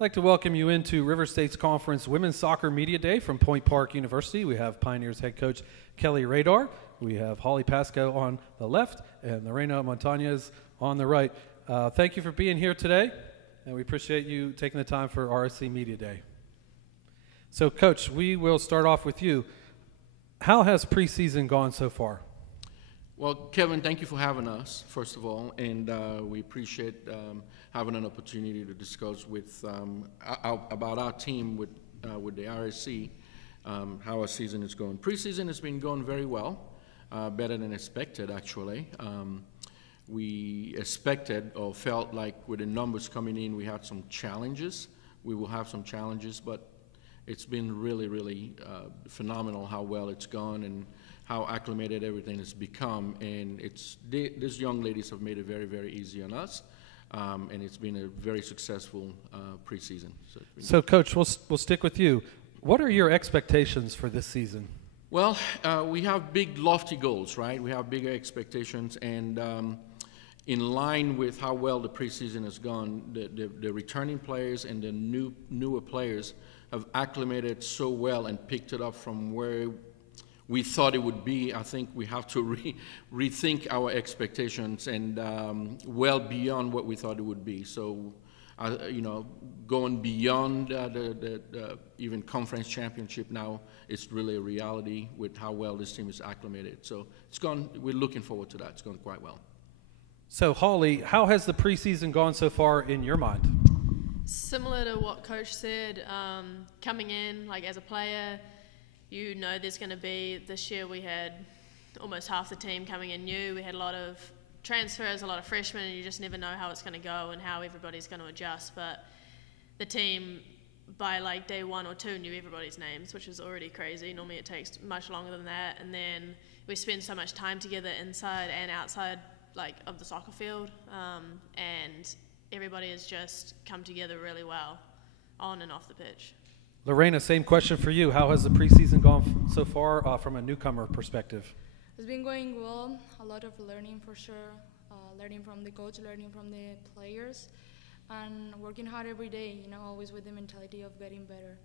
like to welcome you into River State's Conference Women's Soccer Media Day from Point Park University. We have Pioneers head coach Kelly Raddar. We have Holly Pascoe on the left and Lorena Montanes on the right. Thank you for being here today, and we appreciate you taking the time for RSC Media Day. So, Coach, we will start off with you. How has preseason gone so far? Well, Kevin, thank you for having us, first of all, and we appreciate having an opportunity to discuss with about our team with the RSC, how our season is going. Preseason has been going very well, better than expected, actually. We expected or felt like with the numbers coming in, we had some challenges. We will have some challenges, but it's been really, really phenomenal how well it's gone and how acclimated everything has become. And these young ladies have made it very, very easy on us. And it's been a very successful preseason. So, Coach, we'll stick with you. What are your expectations for this season? Well, we have big, lofty goals, right? We have bigger expectations, and in line with how well the preseason has gone, the returning players and the newer players have acclimated so well and picked it up from where we thought it would be. I think we have to rethink our expectations and well beyond what we thought it would be. So, going beyond the even conference championship now, it's really a reality with how well this team is acclimated. So we're looking forward to that. It's gone quite well. So, Holly, how has the preseason gone so far in your mind? Similar to what Coach said, coming in, like as a player, you know there's going to be, this year we had almost half the team coming in new. We had a lot of transfers, a lot of freshmen, and you just never know how it's going to go and how everybody's going to adjust. But the team, by like day 1 or 2, knew everybody's names, which is already crazy. Normally it takes much longer than that. And then we spend so much time together inside and outside of the soccer field, and everybody has just come together really well on and off the pitch. Lorena, same question for you. How has the preseason gone so far from a newcomer perspective? It's been going well. A lot of learning for sure. Learning from the coach, learning from the players, and working hard every day, always with the mentality of getting better.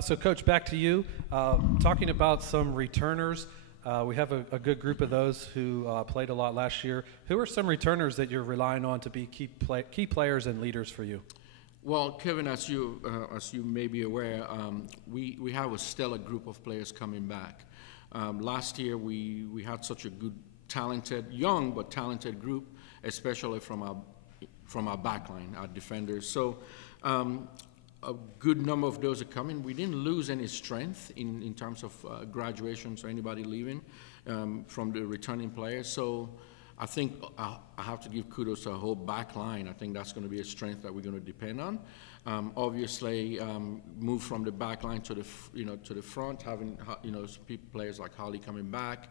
So, Coach, back to you. Talking about some returners, we have a good group of those who played a lot last year. Who are some returners that you're relying on to be key players and leaders for you? Well, Kevin, as you may be aware, we have a stellar group of players coming back. Last year, we had such a good, talented, young but talented group, especially from our backline, our defenders. So a good number of those are coming. We didn't lose any strength in terms of graduations or anybody leaving from the returning players. So I think I have to give kudos to our whole back line. I think that's going to be a strength that we're going to depend on. Obviously, move from the back line to the front, having players like Holly coming back,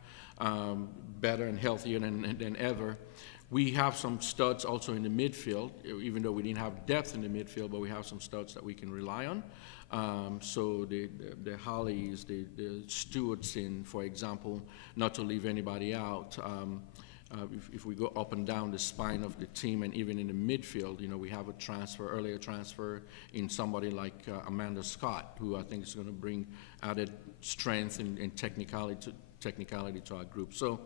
better and healthier than ever. We have some studs also in the midfield, even though we didn't have depth in the midfield, but we have some studs that we can rely on. So the Hollies, the Stewarts in, for example, not to leave anybody out. If we go up and down the spine of the team and even in the midfield, we have a earlier transfer in somebody like Amanda Scott, who I think is going to bring added strength and technicality to our group. So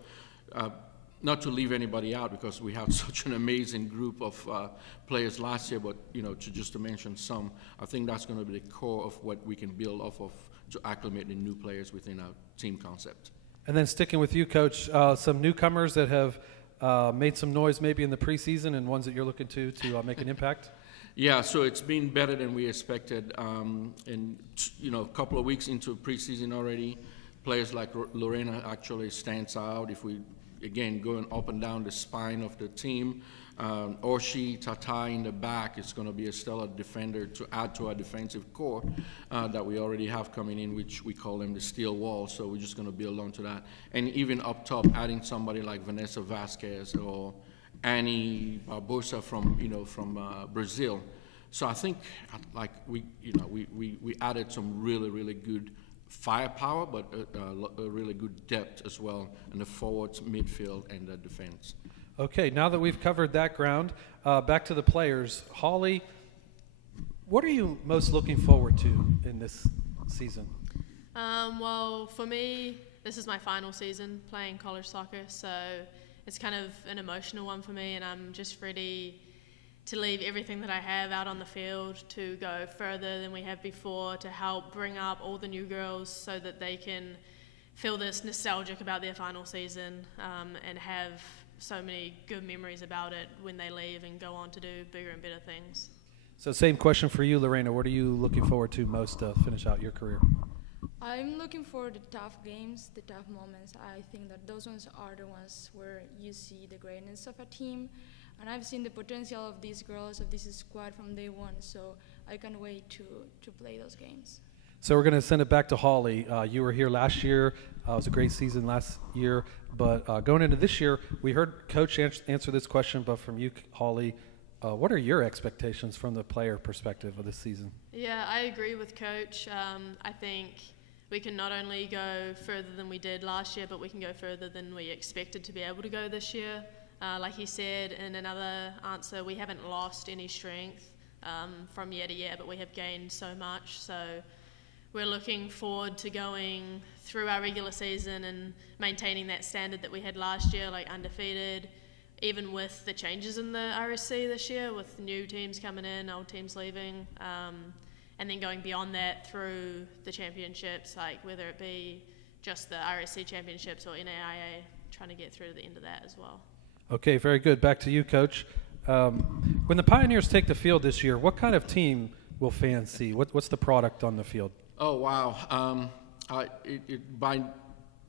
not to leave anybody out because we have such an amazing group of players last year, but just to mention some, I think that's going to be the core of what we can build off of to acclimate the new players within our team concept. And then sticking with you, Coach, some newcomers that have made some noise maybe in the preseason and ones that you're looking to make an impact? Yeah, so it's been better than we expected. And, a couple of weeks into preseason already, players like Lorena actually stands out. If we, again, going up and down the spine of the team, Orshi, Tata in the back is going to be a stellar defender to add to our defensive core that we already have coming in, which we call them the steel wall. So we're just going to build on to that. And even up top, adding somebody like Vanessa Vasquez or Annie Barbosa from Brazil. So I think we added some really, really good firepower, but a really good depth as well in the forwards, midfield, and the defense. Okay, now that we've covered that ground, back to the players. Holly, What are you most looking forward to in this season? Well, for me, this is my final season playing college soccer, so it's kind of an emotional one for me, and I'm just ready to leave everything that I have out on the field to go further than we have before, to help bring up all the new girls so that they can feel this nostalgic about their final season, and have so many good memories about it when they leave and go on to do bigger and better things. So same question for you, Lorena. What are you looking forward to most to finish out your career? I'm looking for the tough games, the tough moments. I think that those ones are the ones where you see the greatness of a team. And I've seen the potential of these girls, of this squad from day one, so I can't wait to play those games. So we're going to send it back to Holly. You were here last year. It was a great season last year. But going into this year, we heard Coach answer this question, but from you, Holly, what are your expectations from the player perspective of this season? Yeah, I agree with Coach. I think we can not only go further than we did last year, but we can go further than we expected to be able to go this year. Like he said in another answer, we haven't lost any strength from year to year, but we have gained so much. So we're looking forward to going through our regular season and maintaining that standard that we had last year, like undefeated, even with the changes in the RSC this year, with new teams coming in, old teams leaving, and then going beyond that through the championships, like whether it be just the RSC championships or NAIA, trying to get through to the end of that as well. Okay, very good. Back to you, Coach. When the Pioneers take the field this year, what kind of team will fans see? What's the product on the field? Oh, wow. By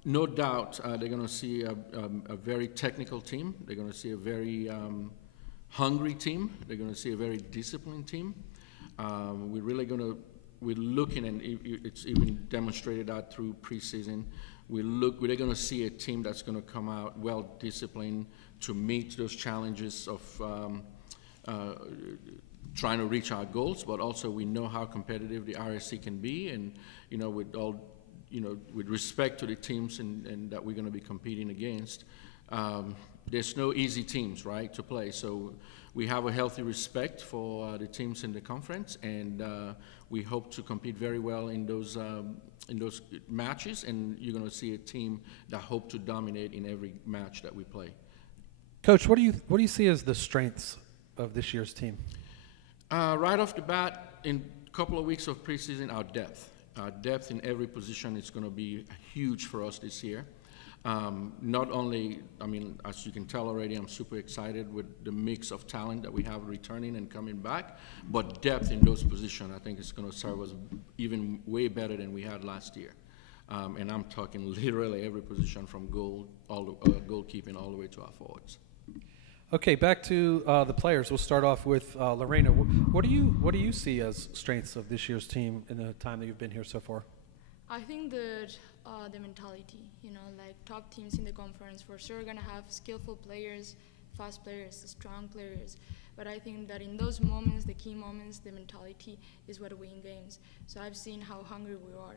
no doubt, they're going to see a very technical team. They're going to see a very hungry team. They're going to see a very disciplined team. We're looking, and it's even demonstrated that through preseason. We're going to see a team that's going to come out well disciplined to meet those challenges of trying to reach our goals, but also we know how competitive the RSC can be, and with respect to the teams and that we're going to be competing against, there's no easy teams, right, to play. So we have a healthy respect for the teams in the conference, and we hope to compete very well in those matches, and you're going to see a team that hope to dominate in every match that we play. Coach, what do you see as the strengths of this year's team? Right off the bat, in a couple of weeks of preseason, our depth. Our depth in every position is going to be huge for us this year. Not only, as you can tell already, I'm super excited with the mix of talent that we have returning and coming back, but depth in those positions, I think, is going to serve us even way better than we had last year. And I'm talking literally every position from goalkeeping all the way to our forwards. Okay, back to the players. We'll start off with Lorena. What do you see as strengths of this year's team in the time that you've been here so far? I think that the mentality, like top teams in the conference for sure are going to have skillful players, fast players, strong players. But I think that in those moments, the key moments, the mentality is what wins games. So I've seen how hungry we are.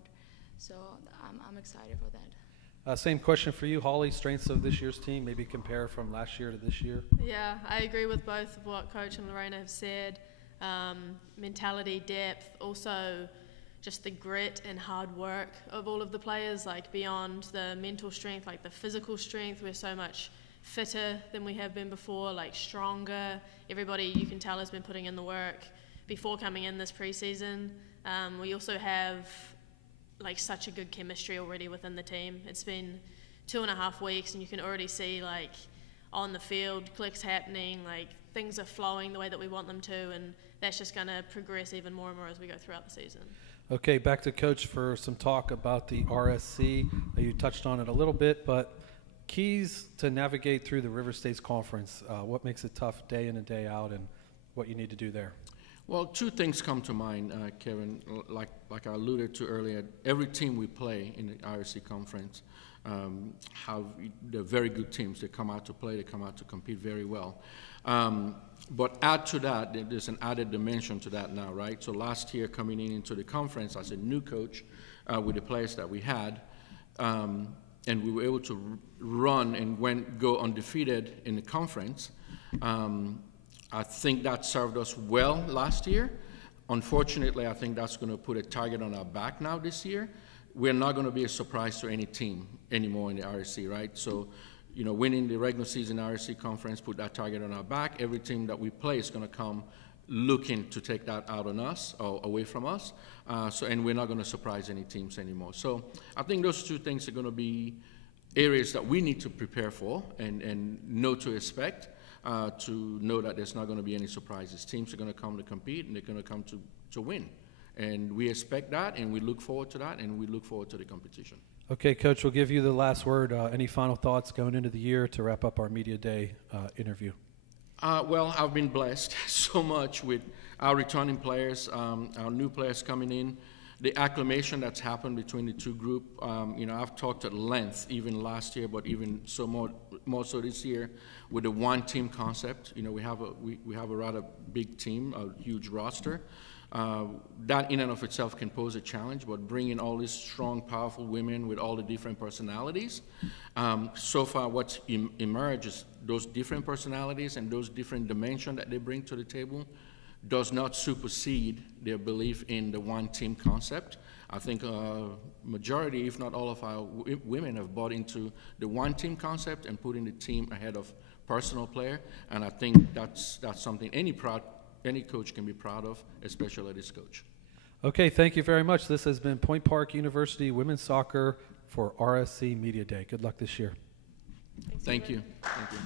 So I'm excited for that. Same question for you, Holly. Strengths of this year's team, maybe compare from last year to this year. Yeah, I agree with both of what Coach and Lorena have said. Mentality, depth, also just the grit and hard work of all of the players, like beyond the mental strength, like the physical strength. We're so much fitter than we have been before, like stronger. Everybody, you can tell, has been putting in the work before coming in this preseason. We also have like such a good chemistry already within the team. It's been 2.5 weeks, and you can already see like on the field clicks happening, like things are flowing the way that we want them to, and that's just going to progress even more and more as we go throughout the season. Okay, back to Coach for some talk about the RSC. You touched on it a little bit, but keys to navigate through the River States Conference. What makes it tough day in and day out, and what you need to do there? Well, two things come to mind, Kevin. Like I alluded to earlier, every team we play in the RSC conference they're very good teams. They come out to play. They come out to compete very well. But add to that, there's an added dimension to that now, right? So last year, coming into the conference as a new coach with the players that we had, and we were able to run and go undefeated in the conference. I think that served us well last year. unfortunately, I think that's going to put a target on our back now this year. We're not going to be a surprise to any team anymore in the RSC, right? So, winning the regular season RSC conference put that target on our back. Every team that we play is going to come looking to take that out on us or away from us. And we're not going to surprise any teams anymore. So I think those two things are going to be areas that we need to prepare for and know to expect, to know that there's not going to be any surprises. Teams are going to come to compete, and they're going to come to win. And we expect that, and we look forward to that, and we look forward to the competition. Okay, Coach, we'll give you the last word. Any final thoughts going into the year to wrap up our Media Day interview? Well, I've been blessed so much with our returning players, our new players coming in, the acclimation that's happened between the two groups. I've talked at length even last year, but even so more so this year with the one-team concept. We have a rather big team, a huge roster. That in and of itself can pose a challenge, but bringing all these strong, powerful women with all the different personalities, so far what's emerged is those different personalities and those different dimensions that they bring to the table does not supersede their belief in the one-team concept. I think majority, if not all of our women have bought into the one-team concept and putting the team ahead of personal player, and I think that's something any coach can be proud of, especially this coach. Okay, thank you very much. This has been Point Park University Women's Soccer for RSC Media Day. Good luck this year. Thank you. Thank you.